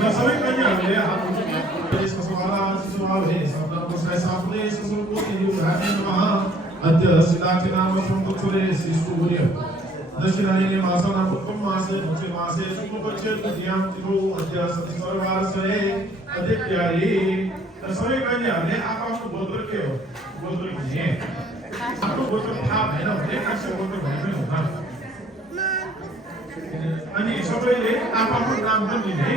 सबै कन्याहरूले यसको समाधान सुभावे सप्तपुरुषाय साफले सुसुलपुति युधाने नमः अद्य सिद्धार्थ नाम संतुरे श्रीस्तुर्य दक्षिणायने मासना उत्तम मासे मुचे मासे शुक्लपक्ष द्वितीयां तिथौ अद्य सतिस्वरवारसरे अद्यप्यायी सबै कन्याहरूले आफ्नो गोत्र के हो गोत्र के आफ्नो गोत्र थाहा भएन भने कसै गोत्र भन्ने हुन्छ अनि सबैले आफ्नो नाम पनि लिने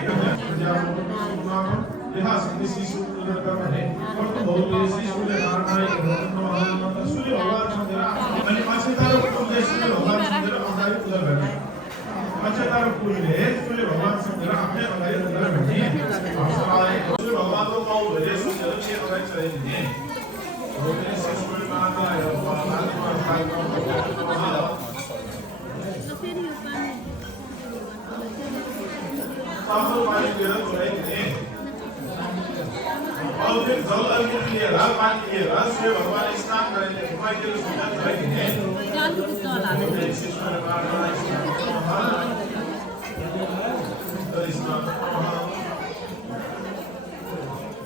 यहाँ शिशु भने भौले शिशुले नारायण सूर्य भगवान सम्झेर अनि अक्षतारो फुलले सूर्य भगवान सम्झेर अगाडि पूजा गर्ने अक्षतारो फुलले सूर्य भगवान सम्झेर आफ्नै अगाडि पूजा गर्ने सूर्य भगवानको माउले सूर्यले के अगाडि चढाइदिने भौले शिशुले नारायण ताम्रो पानी लिएर चढाइदिने और फिर जल अर्घ्य लिएर पानी लिएर सूर्य भगवान स्नान गराइदिने घुमाइदिएर सूर्य चढाइदिने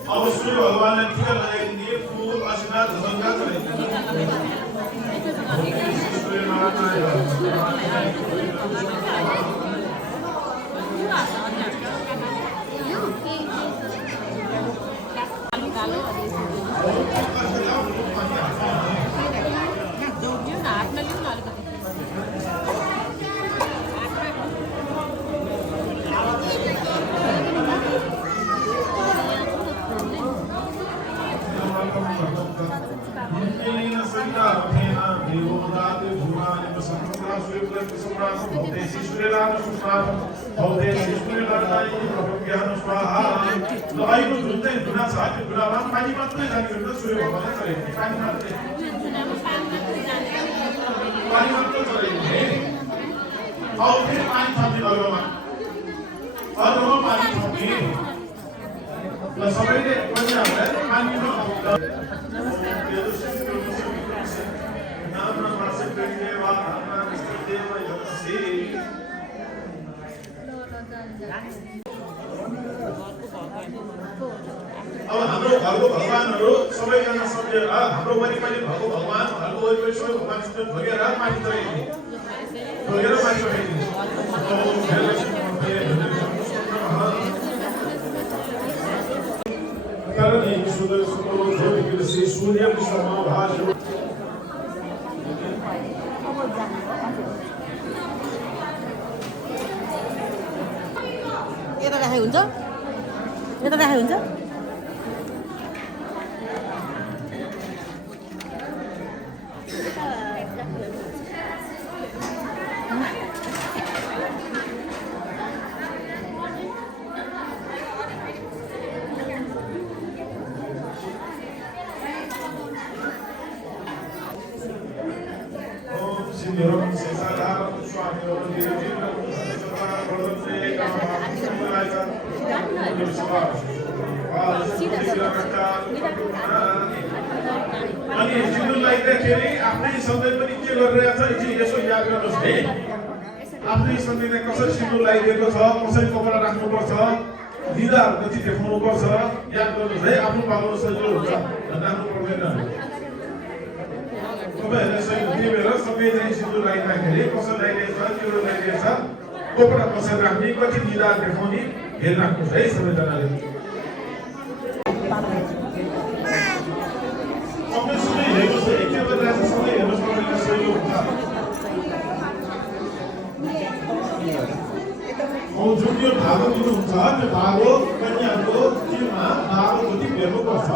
अब सूर्य भगवानलाई टीका लगाइदिने फूल असिना ढङ्गा चढाइदिने अब हाम्रो घरको भगवानहरु सबैजना सम्झेर हाम्रो वरिपरि भएको भगवानहरुको वरिपरि सबै भगवानसित ढोगेर पानी चढाइदिने ढोगेर पानी चढाइदिने कारण यी सुन्दर सुन्दर ज्योतिको श्री सूर्यको समाभास यता राखे हुन्छ यता राखे हुन्छ अनि जिन्दुलाई देखेरी आफ्नै सधैँ पनि के गरिरहेछ एकछिन यसो याद गर्नुहोस् है आफ्नै सधैँ कसरी सिन्दुर लगाइदिएको छ कसरी कपडा राख्नुपर्छ दिदाहरू कति देखाउनुपर्छ याद गर्नुहोस् है आफ्नो पाउनु सजिलो हुन्छ राख्नु पर्दैन तपाईँहरूले सही टिपेर सबै चाहिँ सिन्दुर लगाइदिँदाखेरि कसरी लगाइदिएछ के लगाइदिएछ कपडा कसरी राख्ने कति दिदाहरू देखाउने हेरिराख्नुहोस् है सबैजनाले जुन यो धागो दिनुहुन्छ त्यो धागो कन्याहरूको जिउमा धागो कति हेर्नुपर्छ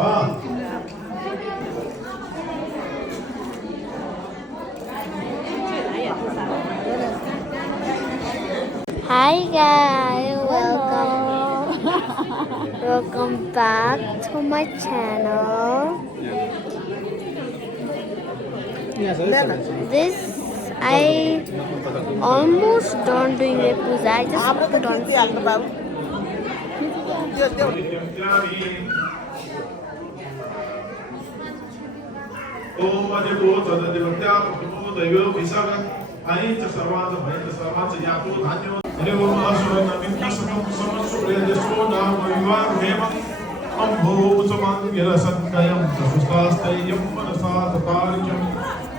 Hi guys, welcome back to my channel. This I almost done doing a puja. I just put on सर्वांच यातो धान्य भोजमाङ्गिरसङ्गयं चतुष्टास्तैर्यं मनसा ततार्क्यं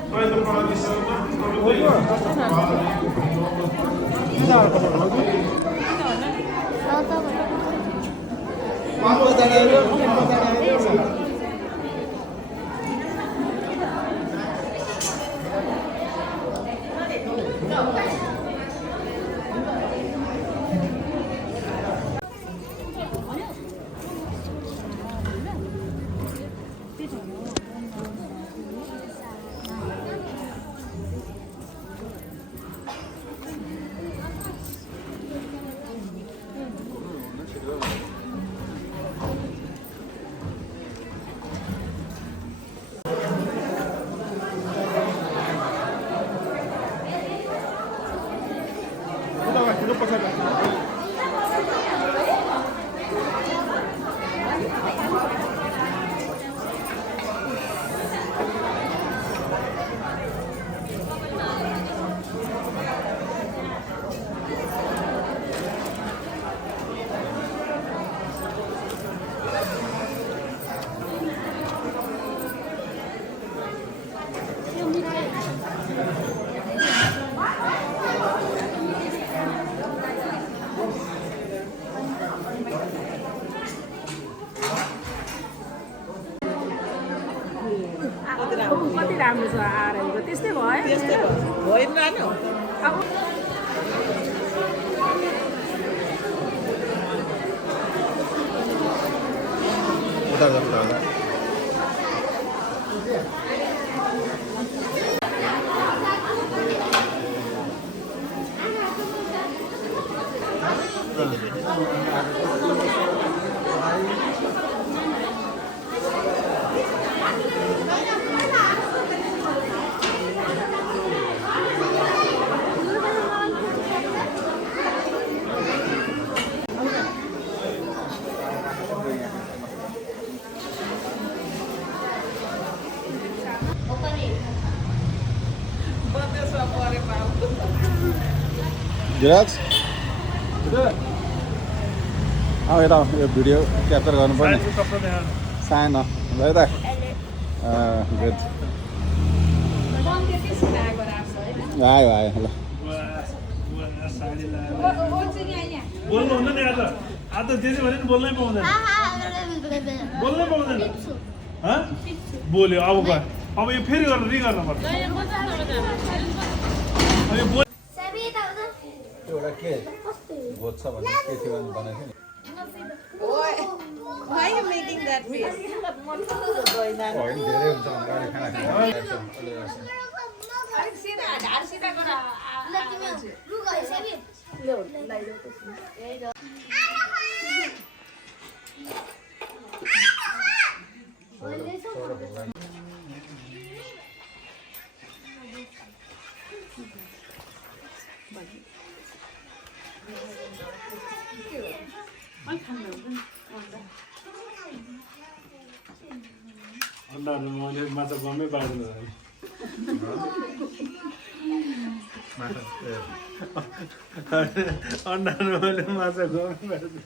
त्वयितपादिशरणं कति राम्रो छ आरएको त्यस्तै भयो त्यस्तै होइन नि अब धिराज यता यो भिडियो क्याप्चर गर्नुपर्ने सानो ल यता गुड आयो आयो ल बोल्नु हुँदैन नि आज आज त्यसै भने नि बोल्नै पाउँदैन बोल्नै पाउँदैन बोल्यो अब गयो अब यो फेरि गरेर रिगर्नु पर्छ अब यो एउटा के भोज छ भने के थियो भने भनेको नि Why are you making that face? होइन धेरै हुन्छ भने खाना खाना अन्डाहरू मैले माछा गमै पार्दैन अन्डाहरू मैले माछा गमै पार्दैन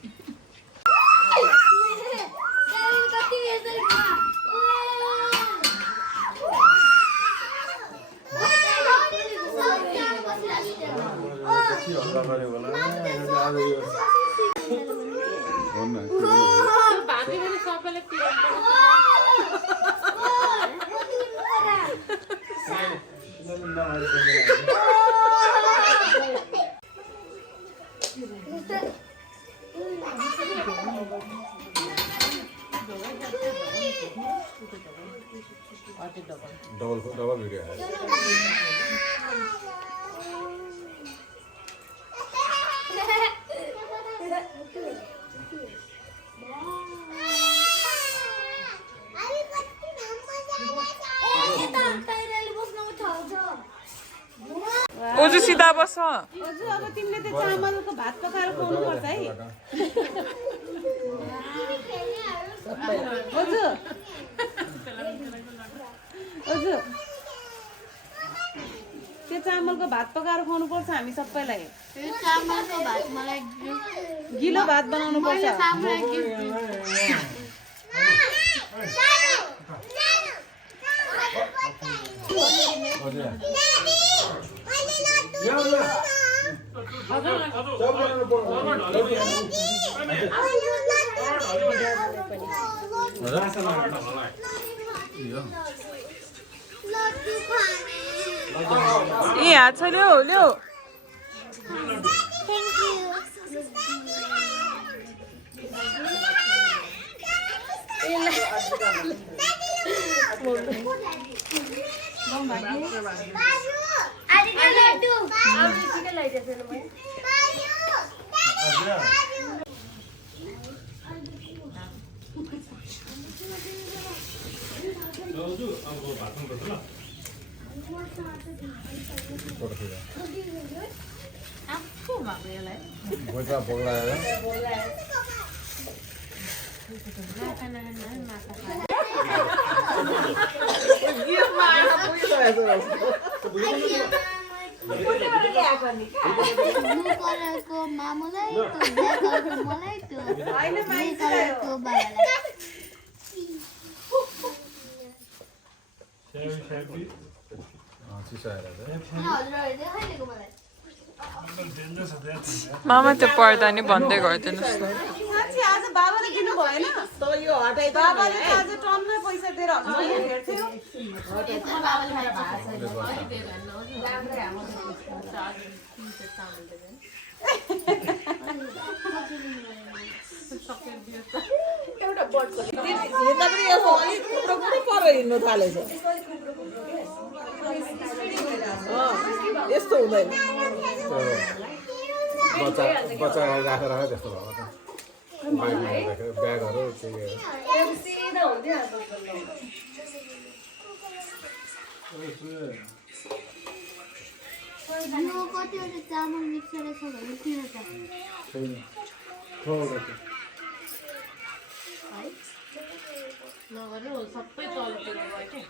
डबल भिडियो ओजु सिधा बस ओजु अब तिमीले त चामलको भात पकाएर खुवाउनु पर्छ है ओजु ओजु त्यो चामलको भात पकाएर खुवाउनु पर्छ हामी सबैलाई चामलको भात मलाई गिलो भात बनाउनु पर्छ यहाँ छ ल्याऊ ल्याऊ भोटा बोलाएर कलरको मामुलाई कलरको मलाई कलरको बाबालाई मामा त्यो पर्दा नि भन्दै गरिदिनुहोस् न आज बाबाले दिनु भएन त यो हटाइ बाबाले आज टन्नै पैसा दिएर हेर्थ्यो एउटा बर्डको हेर्दा पनि यसो अलिक कुरो पर हिँड्नु थालेछ यस्तो हुँदैन बच्चा राखेर त्यस्तो भएको त ब्यागहरू यो कतिवटा चामल मिक्सर छ भने किन त नगर्नु सबै तलतिर गयो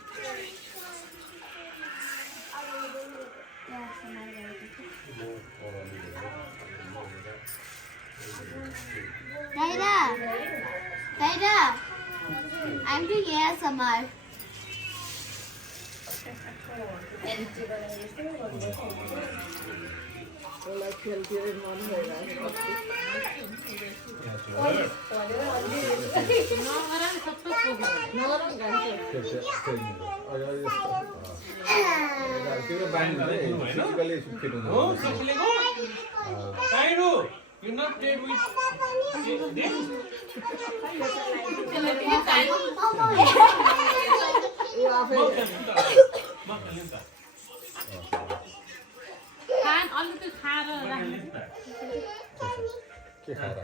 Tyra, I'm doing ASMR. You're not dead with this? खान अलिकति खाएर राख्नु के खाएर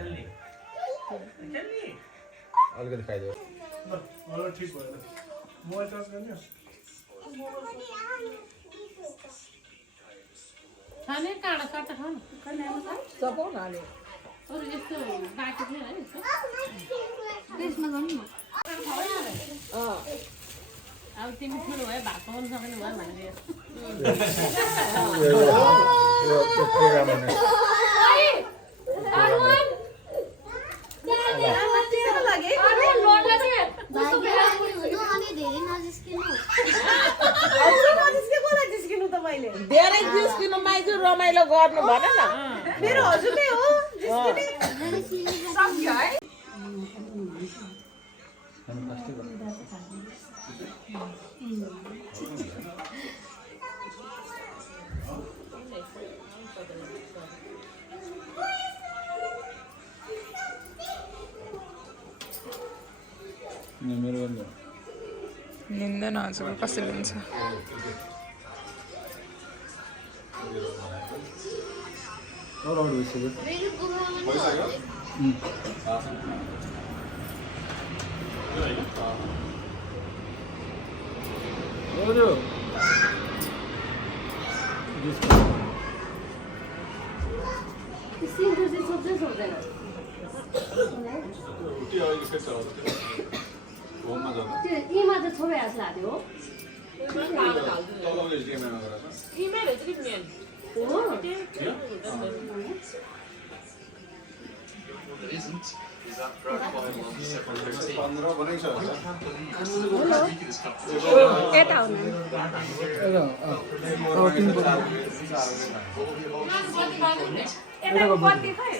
अलिकति खाइदियो ठिक भयो मोबाइल चार्ज गर्ने खाने काँडा काट्टा खानु सबै नानी अरू यस्तो बाटो थियो है त्यसमा गर्नु न अब तिमी ठुलो भयो भात पकाउनु सक्ने भयो भनेर धेरै जिस्किनु माइजू रमाइलो गर्नु भन न मेरो हजुरले हो सक्यो है लिँदैन हजुर कसरी लिन्छ यीमा चाहिँ छोपे हाल्छ हाल्यो हो इमेल चाहिँ मेन हो It isn't. 15 भनेको छ होला यता आउनु यताको बत्ती खै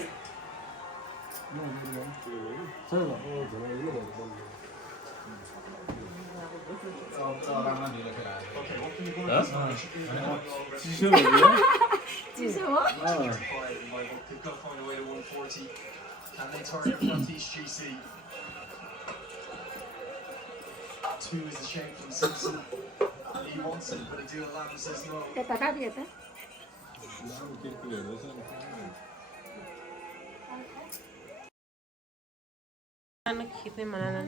चिसो हो They've got to find a way to 140. Can they target Frantish GC? 2 is the shame from Simpson. He wants it, but a deal Lamb says no. यता काटी यता खिच्ने मलाई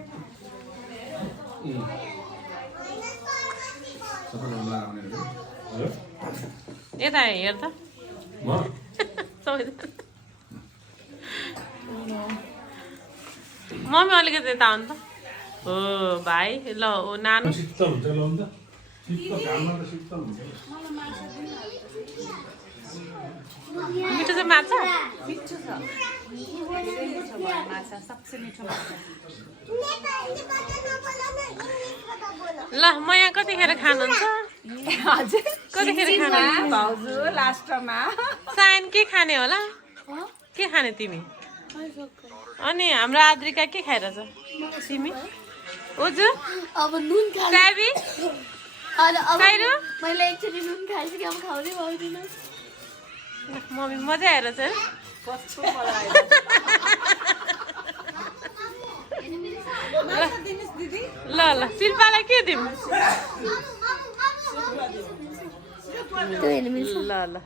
यता हेर त मम्मी अलिकति यता आउनु त हो भाइ ल ओ नानु शीतल हुन्छ ल नि त शीतल घाममा त शीतल हुन्छ मिठो चाहिँ माछा मिठो छ माछा सबसे मिठो माछा ल म यहाँ कतिखेर खानुहुन्छ हजुर कतिखेर खानुहुन्छ भाउजू लास्टमा साइन के खाने होला के खाने तिमी अनि हाम्रो आद्रिका के खाइरहेछ तिमी ओजु अब नुन खा साबी साइरो मैले एकचोटि नुन खाइसकेँ अब खाउँदै पाउँदिनँ मम्मी मजा आएर चाहिँ कस्तो मलाई दिदी ल ल शिल्पालाई के दिउँ त्यो हेर्नु मिल्छ ल ल ल